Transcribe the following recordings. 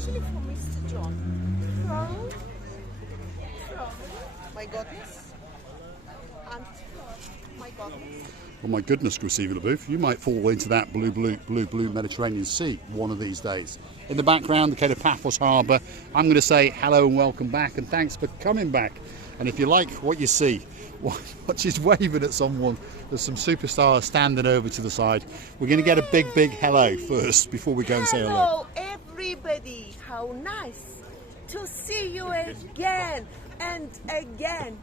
actually for Mr. John. From my goodness. And my goodness. Oh my goodness, Graciela LaBouffe, you might fall into that blue Mediterranean Sea one of these days. In the background, the Kato Paphos Harbour. I'm going to say hello and welcome back, and thanks for coming back. And if you like what you see, watch she's waving at someone. There's some superstars standing over to the side. We're going to get a big hello first before we go and say hello. Hello everybody, how nice to see you again and again.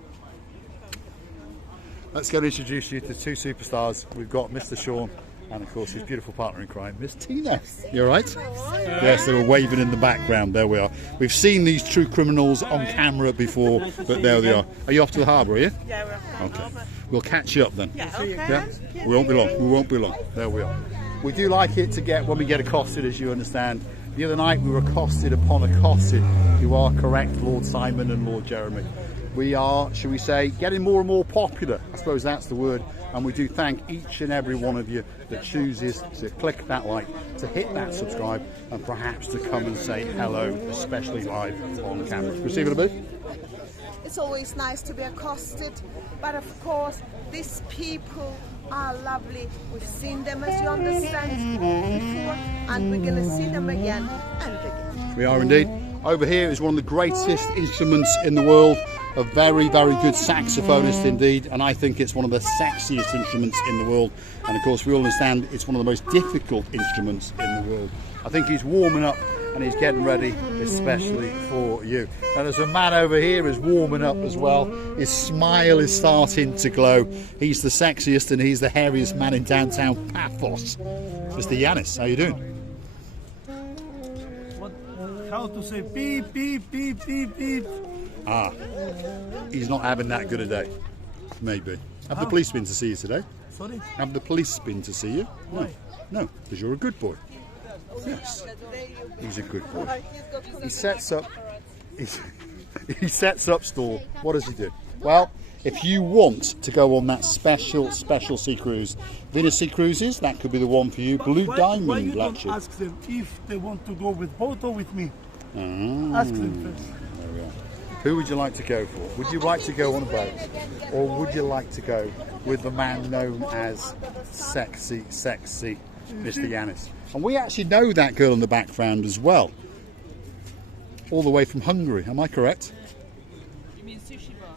Let's go and introduce you to two superstars. We've got Mr. Sean and of course his beautiful partner in crime, Miss Tina. You all right? Yes, they were waving in the background. There we are. We've seen these true criminals on camera before, but there they are. Are you off to the harbour, are you? Yeah, we're off. Okay. We'll catch you up then. Yeah, okay. Yeah? We won't be long. We won't be long. There we are. We do like it to get, when we get accosted, as you understand. The other night we were accosted upon accosted. You are correct, Lord Simon and Lord Jeremy. We are, shall we say, getting more and more popular. I suppose that's the word. And we do thank each and every one of you that chooses to click that like, to hit that subscribe, and perhaps to come and say hello, especially live on camera. Receive it a bit? It's always nice to be accosted, but of course these people are lovely. We've seen them, as you understand, before, and we're going to see them again and again. We are indeed. Over here is one of the greatest instruments in the world. A very good saxophonist indeed, and I think it's one of the sexiest instruments in the world. And of course we all understand it's one of the most difficult instruments in the world. I think he's warming up and he's getting ready especially for you. Now there's a man over here who's warming up as well. His smile is starting to glow. He's the sexiest and he's the hairiest man in downtown Paphos. Mr. Yanis, how you doing? How to say beep, beep, beep, beep, beep. Ah, he's not having that good a day. Maybe. Have the police been to see you today? Sorry? Have the police been to see you? No. Why? No, because you're a good boy. Yes. He's a good boy. He sets up he sets up stall. What does he do? Well, if you want to go on that special sea cruise, Venus Sea Cruises, that could be the one for you. Blue Diamond, why you Black don't Sheep. ask them if they want to go with boat or with me? Ah. Ask them first. There we are. Who would you like to go for? Would you like to go on a boat? Or would you like to go with the man known as sexy Mr. Yanis? And we actually know that girl in the background as well. All the way from Hungary, am I correct? You mean sushi bar?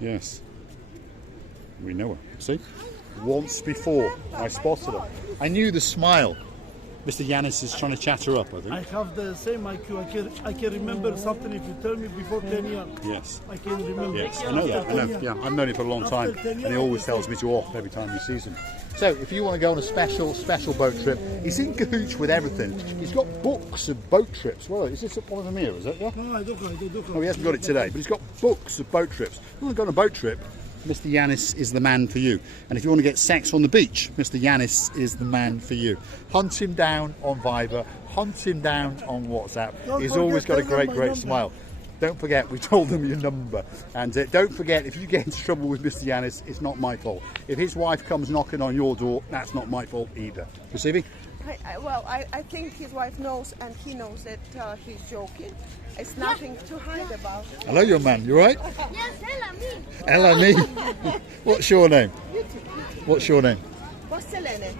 Yes. We know her. See? Once before I spotted her. I knew the smile. Mr. Yanis is trying to chat her up, I think. I have the same IQ. I can remember something if you tell me before 10 years. Yes. I can remember. Yes, I know that. I know. Yeah, I've known him for a long time, and he always tells me to off every time he sees him. So, if you want to go on a special boat trip, he's in cahoots with everything. He's got books of boat trips. Well, is this one of them here? Is it? Yeah? No, I don't know. Oh, he hasn't got it today, but he's got books of boat trips. If you want to go on a boat trip, Mr. Yanis is the man for you. And if you want to get sex on the beach, Mr. Yanis is the man for you. Hunt him down on Viber, hunt him down on WhatsApp. He's always got a great smile. Don't forget, we told them your number. And don't forget, if you get into trouble with Mr. Yanis, it's not my fault. If his wife comes knocking on your door, that's not my fault either. Receiving? I think his wife knows, and he knows that he's joking. It's nothing to hide about. Hello, young man. You all right? Yes, Ella, me. What's your name? What's your name? What's the name?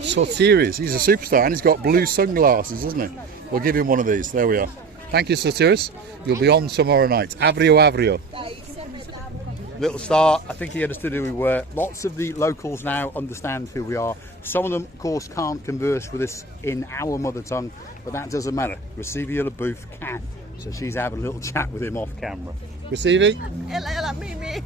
Sotiris. He's a superstar, and he's got blue sunglasses, isn't he? We'll give him one of these. There we are. Thank you, Sotiris. You'll be on tomorrow night. Avrio. Little star, I think he understood who we were. Lots of the locals now understand who we are. Some of them, of course, can't converse with us in our mother tongue, but that doesn't matter. Graciela LaBouffe can. So she's having a little chat with him off camera. Graciela? Ella, Mimi.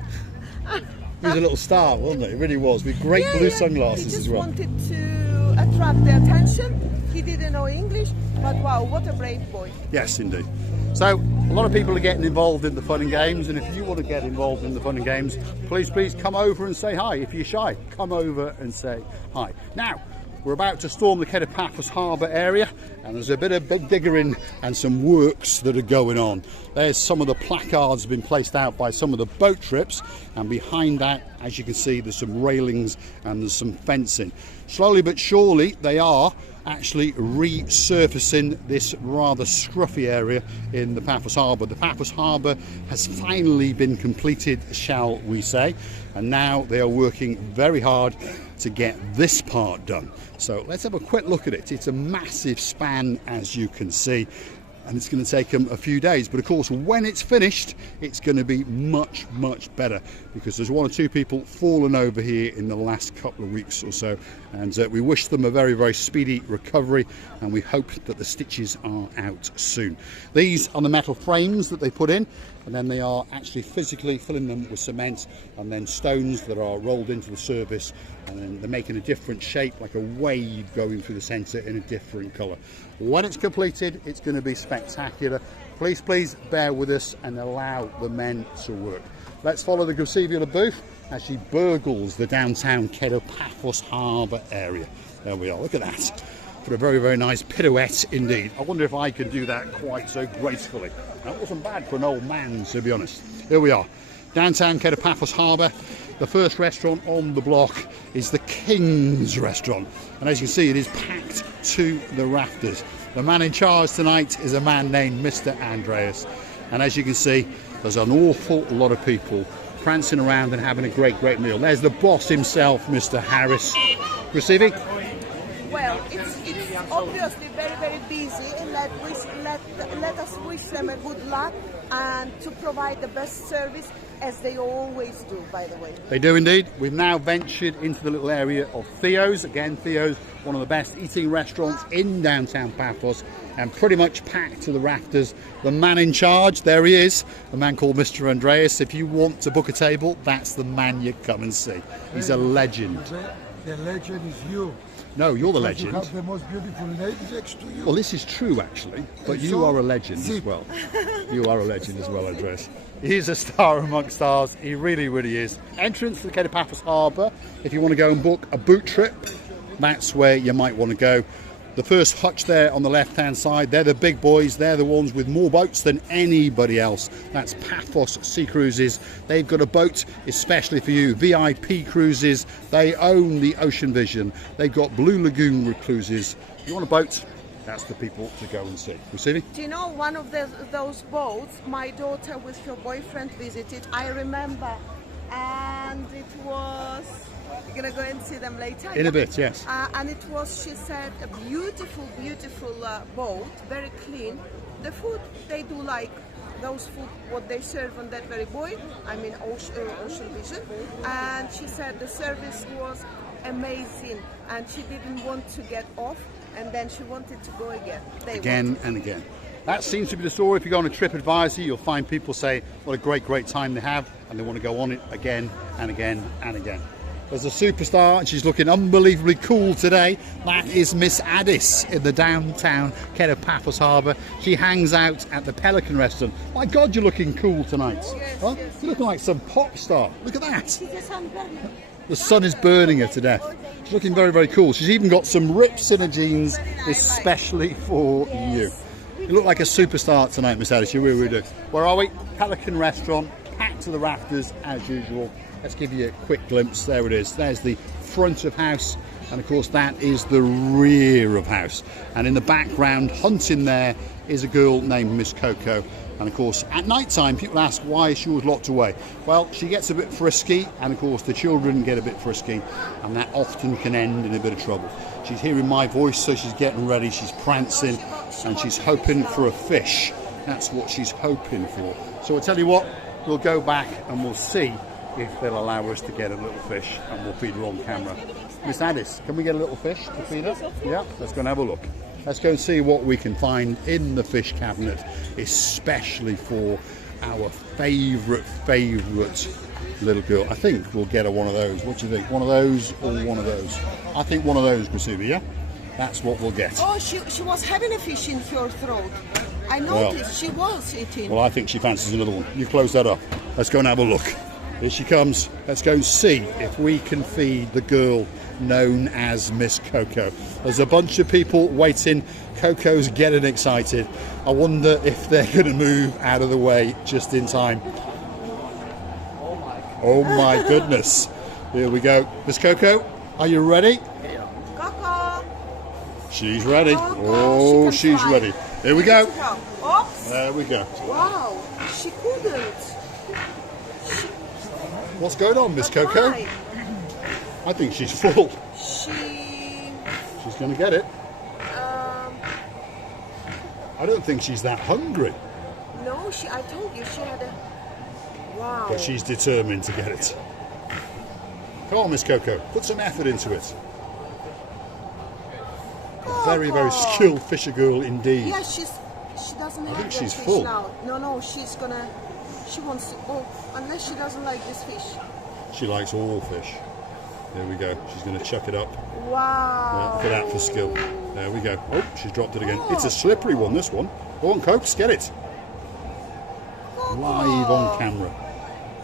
He was a little star, wasn't he? He really was, with great blue sunglasses as well. He just wanted to attract their attention. He didn't know English, but wow, what a brave boy. Yes, indeed. So, a lot of people are getting involved in the fun and games, and if you want to get involved in the fun and games, please come over and say hi. If you're shy, come over and say hi. Now, we're about to storm the Kato Paphos Harbour area, and there's a bit of big diggering and some works that are going on. There's some of the placards been placed out by some of the boat trips, and behind that, as you can see, there's some railings and there's some fencing. Slowly but surely, they are actually resurfacing this rather scruffy area in the Paphos Harbour. The Paphos Harbour has finally been completed, shall we say, and now they are working very hard to get this part done. So let's have a quick look at it. It's a massive span, as you can see, and it's going to take them a few days, but of course when it's finished it's going to be much better, because there's one or two people fallen over here in the last couple of weeks or so, and we wish them a very speedy recovery, and we hope that the stitches are out soon. These are the metal frames that they put in, and then they are actually physically filling them with cement and then stones that are rolled into the surface, and then they're making a different shape, like a wave going through the centre in a different colour. When it's completed, it's going to be spectacular. Please bear with us and allow the men to work. Let's follow the Guseviola booth as she burgles the downtown Kato Paphos Harbour area. There we are, look at that. For a very nice pirouette indeed. I wonder if I could do that quite so gracefully. That wasn't bad for an old man, to be honest. Here we are, downtown Kato Paphos Harbour. The first restaurant on the block is the King's Restaurant, and as you can see, it is packed to the rafters. The man in charge tonight is a man named Mr. Andreas, and as you can see, there's an awful lot of people prancing around and having a great meal. There's the boss himself, Mr. Harris. Receiving? Well, it's obviously very busy, and let us wish them a good luck and to provide the best service, as they always do, by the way. They do indeed. We've now ventured into the little area of Theo's. Again, Theo's, one of the best eating restaurants in downtown Paphos, and pretty much packed to the rafters. The man in charge, there he is, a man called Mr. Andreas. If you want to book a table, that's the man you come and see. He's a legend. The legend is you. No, you're the legend. You have the most beautiful lady next to you. Well, this is true, actually, but you are a legend as well. You are a legend as well, Andreas. He's a star amongst stars. He really is. Entrance to the Kato Paphos Harbour. If you want to go and book a boat trip, that's where you might want to go. The first hutch there on the left-hand side, they're the big boys. They're the ones with more boats than anybody else. That's Paphos Sea Cruises. They've got a boat especially for you. VIP Cruises. They own the Ocean Vision. They've got Blue Lagoon Cruises. If you want a boat, that's the people to go and see. Receiving? Do you know one of those boats my daughter with her boyfriend visited? I remember, and it was... We're gonna go and see them later. In a bit, yes. And it was, she said, a beautiful boat, very clean. The food, they do like those food, what they serve on that very boat, I mean Ocean Vision. And she said the service was amazing, and she didn't want to get off, and then she wanted to go again. Again and again. That seems to be the story. If you go on a TripAdvisor, you'll find people say what a great time they have, and they want to go on it again and again and again. There's a superstar, and she's looking unbelievably cool today. That is Miss Addis in the downtown Kato Paphos Harbour. She hangs out at the Pelican restaurant. My God, you're looking cool tonight. Yes, huh? yes. You're looking like some pop star. Look at that. The sun is burning her to death. She's looking very cool. She's even got some rips in her jeans, especially for you. You look like a superstar tonight, Miss Addis. You really do. Where are we? Pelican restaurant, packed to the rafters as usual. Let's give you a quick glimpse. There it is. There's the front of house, and of course that is the rear of house. And in the background, hunting there, is a girl named Miss Coco. And of course, at night time, people ask why she was locked away. Well, she gets a bit frisky, and of course the children get a bit frisky, and that often can end in a bit of trouble. She's hearing my voice, so she's getting ready, she's prancing, and she's hoping for a fish. That's what she's hoping for. So I'll tell you what, we'll go back and we'll see if they'll allow us to get a little fish, and we'll feed her on camera. Miss Addis, can we get a little fish to feed her? Yeah, let's go and have a look. Let's go and see what we can find in the fish cabinet, especially for our favourite little girl. I think we'll get her one of those. What do you think? One of those or one of those? I think one of those, Guseviola, yeah? That's what we'll get. Oh, she was having a fish in her throat. I noticed she was eating. Well, I think she fancies another one. You close that up. Let's go and have a look. Here she comes. Let's go and see if we can feed the girl known as Miss Coco. There's a bunch of people waiting. Coco's getting excited. I wonder if they're going to move out of the way just in time. Oh my goodness. Here we go. Miss Coco, are you ready? Coco! She's ready. Oh, Oh, she can she's fly. ready. Here we go. Oops. There we go. Wow, she couldn't. What's going on, Miss But Coco? why? I think she's full. She's going to get it. um, I don't think she's that hungry, no, I told you she had a, wow. but she's determined to get it. Come on, Miss Coco, put some effort into it. A very, very Coco. skilled fisher girl indeed. Yeah, she doesn't have think that she's fish full. now. No, she wants to, oh, unless she doesn't like this fish. She likes all fish. There we go. She's going to chuck it up. Wow. Look at that for skill. There we go. Oh, she's dropped it again. It's a slippery one, this one. Go on, Cokes, get it. Coco. Live on camera.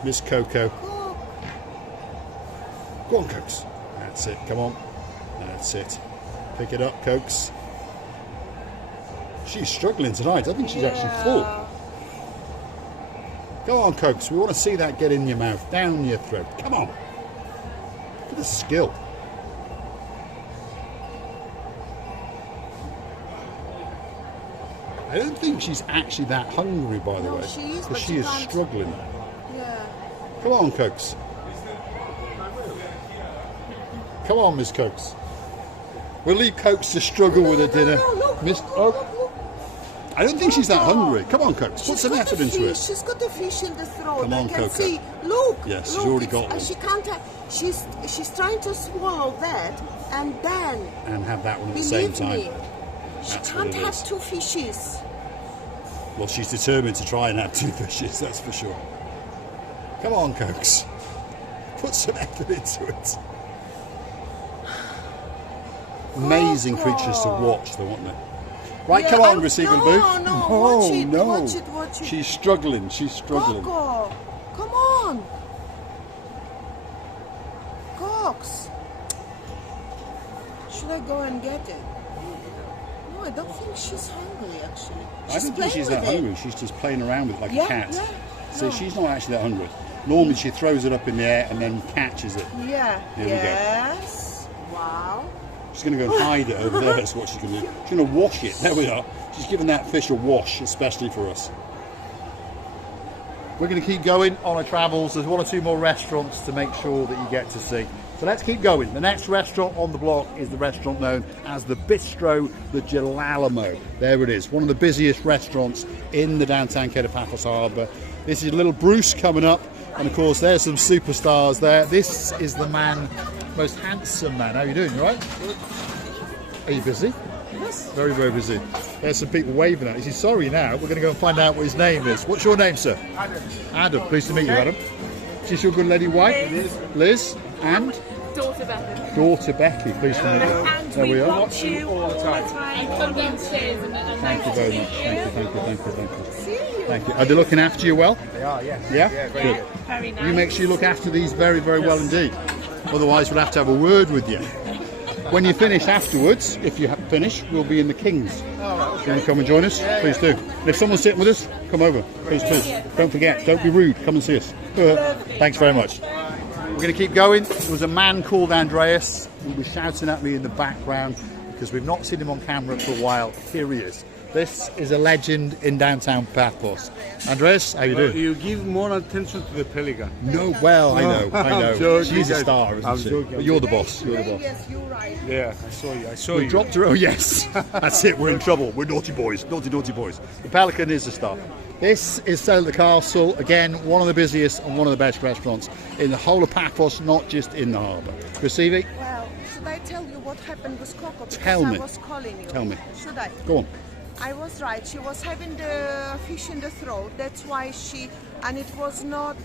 Miss Coco. Coco. Go on, Cokes. That's it. Come on. That's it. Pick it up, Cokes. She's struggling tonight. I think she's actually full. Go on, Cokes. We want to see that get in your mouth, down your throat. Come on. Look at the skill. I don't think she's actually that hungry, by the No, way. she is, But but she she is can't- struggling. Yeah. Come on, Cokes. Come on, Miss Cokes. We'll leave Cokes to struggle with her dinner. No, look, Miss, look, oh, look, look. I don't think she's that Coco. hungry. Come on, Cokes. Put She's some got effort the into fish. it. She's got the fish in the throat. Come I on, can Coco. see. Look. Yes, she's look, already got one. She can't. She's trying to swallow that and then. And have that one at the same Believe time. me, she That's can't what it have is. two fishes. Well, she's determined to try and have two fishes, that's for sure. Come on, Cokes. Put some effort into it. Amazing Coco. creatures to watch, though, aren't they? Right, Yeah, come on, receiver no, booth. no, Oh, watch it, no. watch it, watch it. She's struggling, she's struggling. Coco, come on. Cox. Should I go and get it? No, I don't think she's hungry actually. I don't think playing she's that with it. hungry, she's just playing around with it like Yeah, a cat. yeah. So No. she's not actually that hungry. Normally she throws it up in the air and then catches it. Yeah. Here we go. Yes. Wow. She's going to go and hide it over there, that's what she's going to do. She's going to wash it, there we are. She's giving that fish a wash, especially for us. We're going to keep going on our travels. There's one or two more restaurants to make sure that you get to see. So let's keep going. The next restaurant on the block is the restaurant known as the Bistro the Girolamo. There it is, one of the busiest restaurants in the downtown Kato Paphos Harbour. This is little Bruce coming up, and of course there's some superstars there. This is the man, most handsome man. How are you doing? You all right? Are you busy? Yes. Very, very busy. There's some people waving at us. He's sorry now. We're going to go and find out what his name is. What's your name, sir? Adam. Adam. Pleased to meet you, Adam. Is this your good lady wife? Liz. Liz. And? Daughter Becky. Daughter Becky. Pleased to meet you. And There we are. watch you all the time. Come downstairs and Thank you very much. Thank you, thank you, thank you, thank you. See you. Thank you. Are they looking after you well? They are, yes. Yeah? very Good. good. Very nice. You make sure you look after these very, very well indeed. Otherwise, we'll have to have a word with you. When you finish afterwards, if you finish, we'll be in the Kings. Do you want to come and join us? Please do. And if someone's sitting with us, come over. Please, please. Don't forget, don't be rude. Come and see us. Thanks very much. We're going to keep going. There was a man called Andreas who was shouting at me in the background because we've not seen him on camera for a while. Here he is. This is a legend in downtown Paphos. Andreas, how you doing? You give more attention to the Pelican. No, well, I know. I'm joking, She's a guys. star, I'm isn't she? joking. But you're the boss. You're the boss. Yes, you're right. Yeah, I saw you. I saw We you. dropped her. Oh, yes. That's it. We're in trouble. We're naughty boys. Naughty, naughty boys. The Pelican is the star. This is Sail the Castle. Again, one of the busiest and one of the best restaurants in the whole of Paphos, not just in the harbour. Receiving? Well, should I tell you what happened with Coco? Because Tell me. I was calling you. Tell me. Should I? Go on. I was right. She was having the fish in the throat. That's why and it was not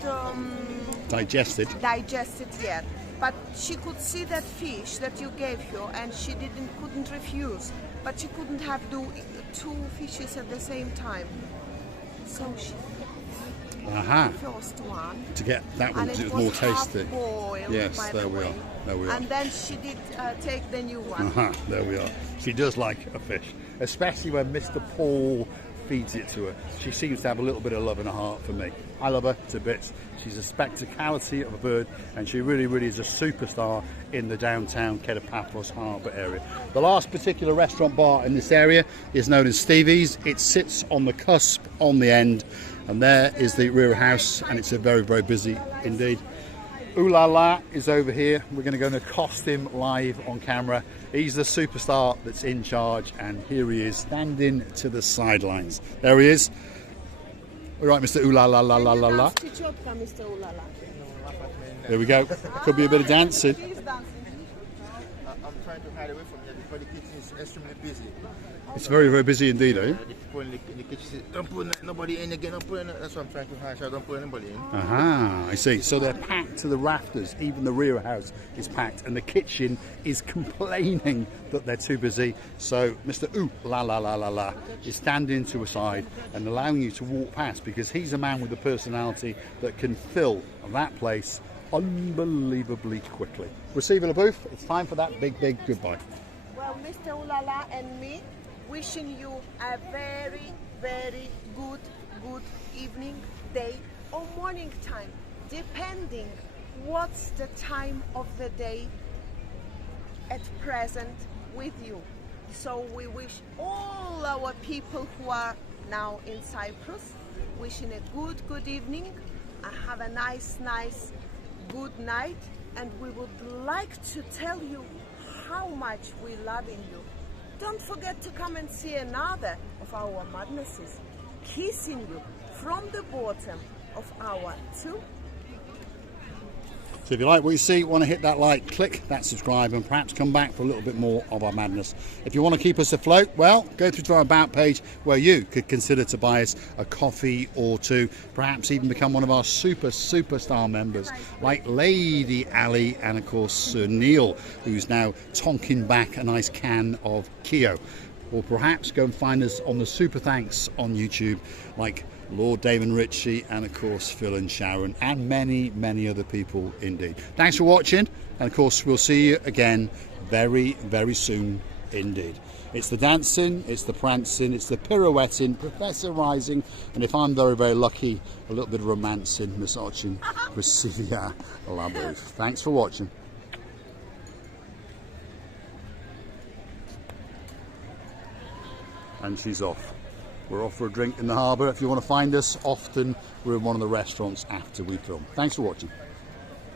Digested. digested yet. But she could see that fish that you gave her, and she couldn't refuse. But she couldn't have two fishes at the same time. So she Aha. the first one. To get that one, And because it it was more half tasty. boiled, Yes, by there the we way. are. There we are. And then she did take the new one. Aha, there we are. She does like a fish, especially when Mr. Paul feeds it to her. She seems to have a little bit of love in her heart for me. I love her to bits. She's a spectacality of a bird, and she really, really is a superstar in the downtown Paphos Harbour area. The last particular restaurant bar in this area is known as Stevie's. It sits on the cusp, on the end, and there is the rear house, and it's a very, very busy indeed. Ooh La La is over here. We're going to go and accost him live on camera. He's the superstar that's in charge, and here he is standing to the sidelines. There he is. All right, Mr. Ooh La La La La La La. Mr. Ooh La La. There we go. Could be a bit of dancing. She's dancing. I'm trying to hide away from here because the kitchen is extremely busy. It's very, very busy indeed, eh? The people in the kitchen say, don't put nobody in again, don't put in. That's what I'm trying to hide, so I don't put anybody in. Aha, I see. So they're packed to the rafters. Even the rear house is packed, and the kitchen is complaining that they're too busy. So Mr. Ooh La La La La La is standing to a side and allowing you to walk past, because he's a man with a personality that can fill that place unbelievably quickly. Receiver LaBouffe, it's time for that big, big goodbye. Well, Mr. Ooh La La and me, wishing you a very, very good evening, day or morning time, depending what's the time of the day at present with you. So we wish all our people who are now in Cyprus, wishing a good evening, and have a nice good night, and we would like to tell you how much we loving you. Don't forget to come and see another of our madnesses, kissing you from the bottom of our tube. So if you like what you see, want to hit that like, click that subscribe, and perhaps come back for a little bit more of our madness. If you want to keep us afloat, well, go through to our About page, where you could consider to buy us a coffee or two, perhaps even become one of our superstar members, like Lady Ali and of course Sir Neil, who's now tonking back a nice can of Kato. Or perhaps go and find us on the Super Thanks on YouTube, like Lord Damon Ritchie and of course Phil and Sharon, and many other people indeed. Thanks for watching, and of course we'll see you again very, very soon indeed. It's the dancing, it's the prancing, it's the pirouetting, Professor Rising, and if I'm very, very lucky, a little bit of romancing, massaging with Sylvia LaBouffe. Thanks for watching. And she's off. We're off for a drink in the harbour. If you want to find us, often we're in one of the restaurants after we film. Thanks for watching.